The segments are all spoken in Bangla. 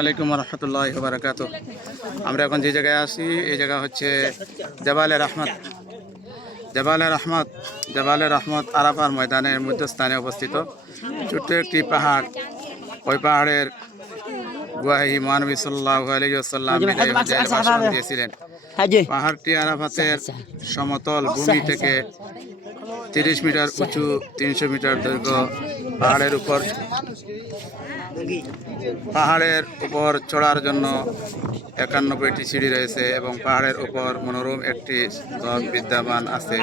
আলাইকুম রহমতুল্লাহ বারাকাত আমরা এখন যে জায়গায় আছি এই জায়গা হচ্ছে জবালে রহমত। জবালে রহমত জবালে রহমত আরাফার ময়দানের মধ্যস্থানে অবস্থিত। ছোট্ট একটি পাহাড় ওই পাহাড়ের গুয়াহি মহানবী সাল্লাহ আলাইসাল্লাম ভাষণ দিয়েছিলেন। পাহাড়টি আরাফাতের সমতল ভূমি থেকে তিরিশ মিটার উঁচু, তিনশো মিটার দৈর্ঘ্য, পাহাড়ের উপর। পাহাড়ের উপর চড়ার জন্য একানব্বইটি সিঁড়ি রয়েছে এবং পাহাড়ের উপর মনোরম একটি বিদ্যমান আছে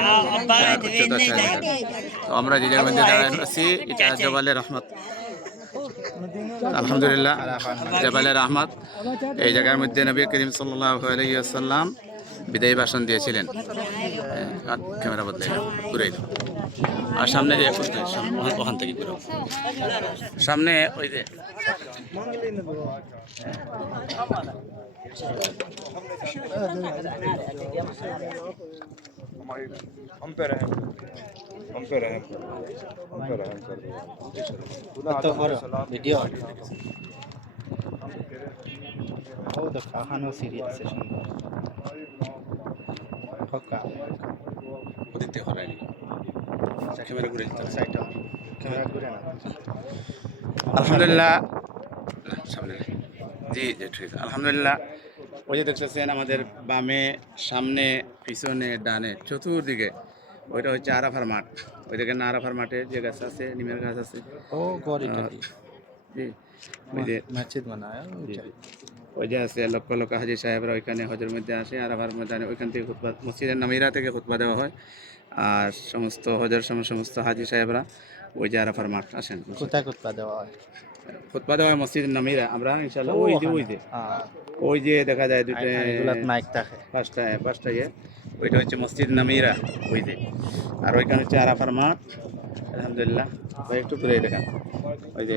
তো আমরা যে জায়গার মধ্যে দাঁড়ায় আছি, এটা জবালে রহমত। আলহামদুলিল্লাহ জবালে রহমত। এই জায়গার মধ্যে নবী করিম সাল্লাহ আলাইসাল্লাম বিদায়ী ভাষণ দিয়েছিলেন হ্যাঁ, ক্যামেরা বদলে ঘুরে এলো। আর সামনে যে সামনে- ওখান- ওখান থেকে ঘুরো সামনে ওই যে हम पे रहम हम पे रहम कर हम पे रहम कर खुदा তো आदम বড় सलाम ভিডিও ও দেখো ফাঁকা ওদিকে হরাইনি। ক্যামেরা ঘুরে দিতে সাইডটা ক্যামেরা ঘুরে না। আলহামদুলিল্লাহ। সামনে জি জি ঠিক আছে। আলহামদুলিল্লাহ। ওই যে দেখতেছেন আমাদের বামে সামনে পিছনে ডানে চতুর্দিকে ওইটা হচ্ছে আরাফার মাঠ। ওই দেখেন না আরাফার মাঠে যে গাছ আছে নিমের গাছ আছে। ও গড়িটা জি ওই যে মসজিদ বানায় ওই যে আছে লক্ষ লক্ষ হাজির সাহেবরা ওইখানে হজের মধ্যে আসে আরাফার ময়দানে ওইখান থেকে খুতবা মসজিদের নামিরা থেকে খুতবা দেওয়া হয়। আর সমস্ত হজের সময় সমস্ত হাজির সাহেবরা ওই যে আরাফার মাঠ আসেন। কোথায় কোথায় দেওয়া হয়? খুতবা দেওয়া হয় মসজিদের নামিরা আমরা ইনশাল্লাহ ওই যে ওই যে। হ্যাঁ ওই যে দেখা যায় দুটো মাইক থাকে। পাঁচটা পাঁচটা ইয়ে ওইটা হচ্ছে মসজিদ নামিরা ওই যে। আর ওইখানে হচ্ছে আরাফার মাঠ আলহামদুলিল্লাহ। একটু ঘুরে দেখান। ওই যে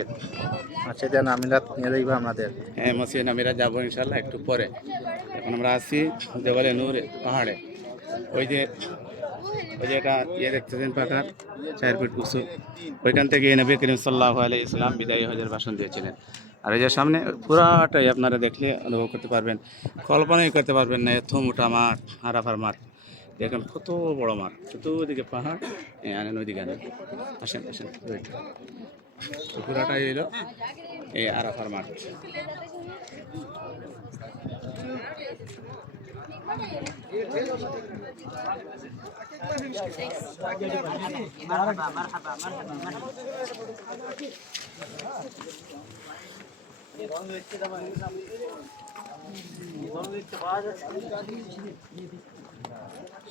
আচ্ছা দেন আমিলাত নিয়ে যাইবা আমাদের। হ্যাঁ মসজিদ নামিরা যাব ইনশাল্লাহ একটু পরে। এখন আমরা আসছি দেওয়ালে নূরে পাহাড়ে। ওই যে ওই যে একটা ইয়ে দেখতেছেন পাখার চার ফিট উঁচু ওইখান থেকে নবী করিম সাল্লাহ আলাই ইসলাম বিদায়ী হজের ভাষণ দিয়েছিলেন। আর এই যে সামনে পুরাটাই আপনারা দেখলে অনুভব করতে পারবেন, কল্পনাই করতে পারবেন না, এত মোটা মাঠ, হারাফার মাঠ। দেখেন কত বড় মাঠ, চতুর্দিকে পাহাড় আনেন ওইদিকে আনেন আসেন আসেন। পুরাটাই এলো এই আরাফার মাঠ।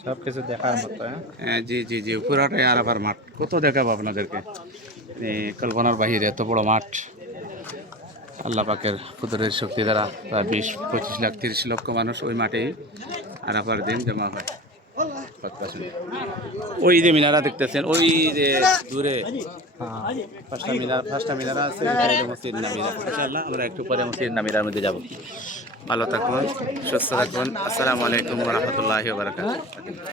সব কিছু দেখার মতো হ্যাঁ? হ্যাঁ, জি জি জি পুরাটাই আরাফার মাঠ। কত দেখাবো আপনাদেরকে? কল্পনার বাহিরে এত বড় মাঠ। আল্লাহ পাকের কুদরের শক্তি দ্বারা প্রায় বিশ পঁচিশ লাখ তিরিশ লক্ষ মানুষ ওই মাঠেই আরাফার দিন জমা হয়। ওই যে মিনারা দেখতেছেন, ওই যে দূরে। মিনার আছে আমরা একটু পরে মসজিদ মধ্যে যাব। ভালো থাকুন, সুস্থ থাকুন। আসসালামু আলাইকুম রহমতুল্লাহ